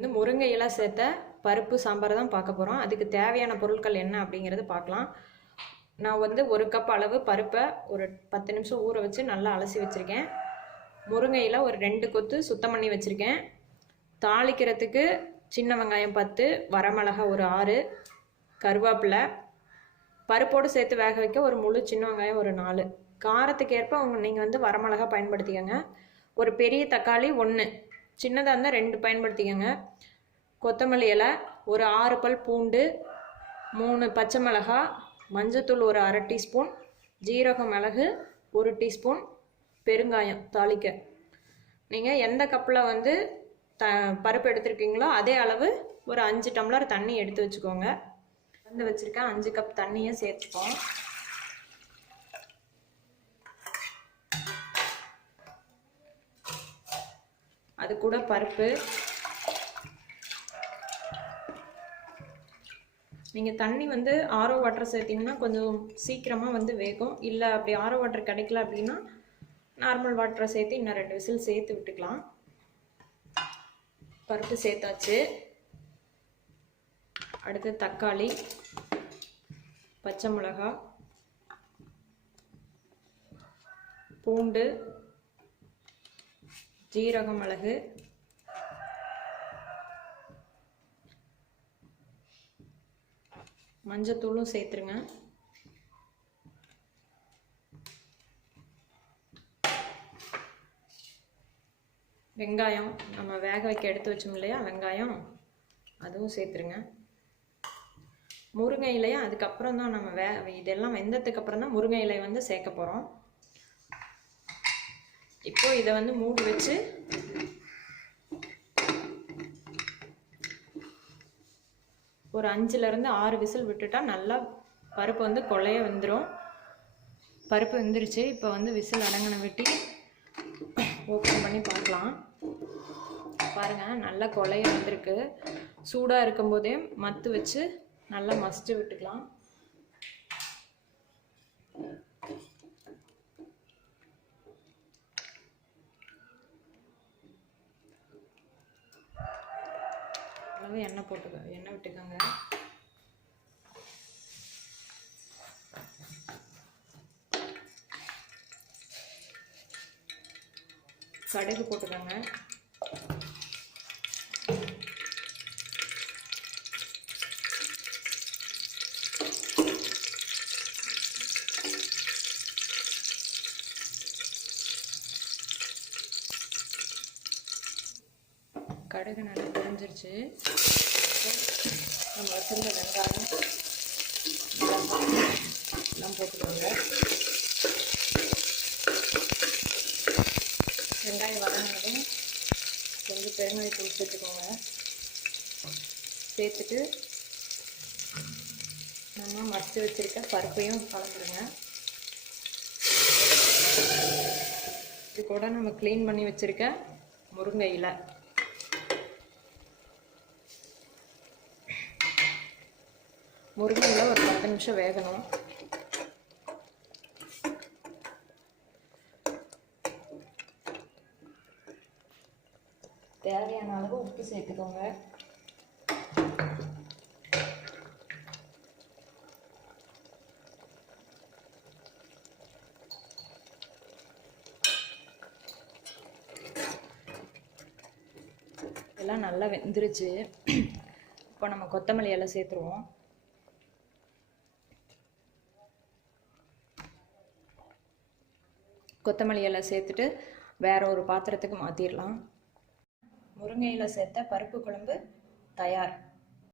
வந்து முருங்கை இலை சேர்த்த பருப்பு சாம்பார் தான் பார்க்க போகிறோம். அதுக்கு தேவையான பொருட்கள் என்ன அப்படிங்கிறது பார்க்கலாம். நான் வந்து 1 கப் அளவு பருப்பை ஒரு 10 நிமிஷம் ஊற வச்சு நல்லா அலசி வச்சுருக்கேன். முருங்கை இலை ஒரு 2 கொத்து சுத்தம் பண்ணி வச்சுருக்கேன். தாளிக்கிறதுக்கு சின்ன வெங்காயம் 10, வரமிளகா ஒரு 6, கருவேப்பிலை, பருப்போடு சேர்த்து வேக வைக்க ஒரு முழு சின்ன வெங்காயம் ஒரு 4. காரத்துக்கு ஏற்ப நீங்கள் வந்து வரமிளகா பயன்படுத்திக்கோங்க. ஒரு பெரிய தக்காளி 1, சின்னதாக இருந்தால் 2 பயன்படுத்திக்கோங்க. கொத்தமல்லி இலை, ஒரு 6 பல் பூண்டு, 3 பச்சை மிளகாய், மஞ்சத்தூள் ஒரு 1/2 டீஸ்பூன், ஜீரகம் மிளகு 1 டீஸ்பூன், பெருங்காயம் தாளிக்க. நீங்கள் எந்த கப்பில் வந்து பருப்பு எடுத்துருக்கீங்களோ அதே அளவு ஒரு 5 டம்ளர் தண்ணி எடுத்து வச்சுக்கோங்க. வந்து வச்சுருக்கேன் 5 கப் தண்ணியை சேர்த்துப்போம். அது கூட பருப்பு. நீங்கள் தண்ணி வந்து ஆரோ வாட்டர் சேர்த்திங்கன்னா கொஞ்சம் சீக்கிரமாக வந்து வேகும். இல்லை அப்படி ஆரோ வாட்டர் கிடைக்கல அப்படின்னா நார்மல் வாட்டரை சேர்த்து இன்னும் 2 விசில் சேர்த்து விட்டுக்கலாம். பருப்பு சேர்த்தாச்சு. அடுத்து தக்காளி, பச்சை மிளகாய், பூண்டு, ஜீரக மிளகு, மஞ்சத்தூளும் சேர்த்துருங்க. வெங்காயம் நம்ம வேக வைக்க எடுத்து வச்சோம் இல்லையா, வெங்காயம் அதுவும் சேர்த்துருங்க. முருங்கை இலையை அதுக்கப்புறம் தான் நம்ம இதெல்லாம் வெந்ததுக்கு அப்புறம் தான் முருங்கை இலையை வந்து சேர்க்க போகிறோம். இப்போ இதை வந்து மூடி வச்சு ஒரு 5லேருந்து 6 விசில் விட்டுட்டா நல்லா பருப்பு வந்து கொள்ளைய வெந்துடும். பருப்பு வெந்துருச்சு. இப்போ வந்து விசில் அடங்கின விட்டி ஓப்பன் பண்ணி பார்க்கலாம். பாருங்கள், நல்லா கொள்ளைய வந்திருக்கு. சூடாக இருக்கும்போதே மத்து வச்சு நல்லா மசிச்சு விட்டுக்கலாம். எண்ணெய் எண்ணெய் விட்டுக்கோங்க. கடுகு போட்டுக்கோங்க. கடுகு நல்லா பொரிஞ்சிருச்சு. நம்ம வச்சிருந்த வெங்காயம் எல்லாம் போட்டுக்கோங்க. வெங்காயம் வதங்கினதும் கொஞ்சம் பெருங்காயத்தூள் சேர்த்துக்கோங்க. சேர்த்துட்டு நம்ம மசிச்சு வச்சுருக்க பருப்பையும் கலந்துருங்க. இது கூட நம்ம க்ளீன் பண்ணி வச்சுருக்க முருங்கை இலை, முருங்கையில் ஒரு 10 நிமிஷம் வேகணும். தேவையான அளவு உப்பு சேர்த்துக்கோங்க. எல்லாம் நல்லா வெந்துருச்சு. இப்போ நம்ம கொத்தமல்லி எல்லாம் சேர்த்துருவோம். கொத்தமல்லி இலை சேர்த்துட்டு வேற ஒரு பாத்திரத்துக்கு மாற்றிடலாம். முருங்கை இலை சேர்த்த பருப்பு குழம்பு தயார்.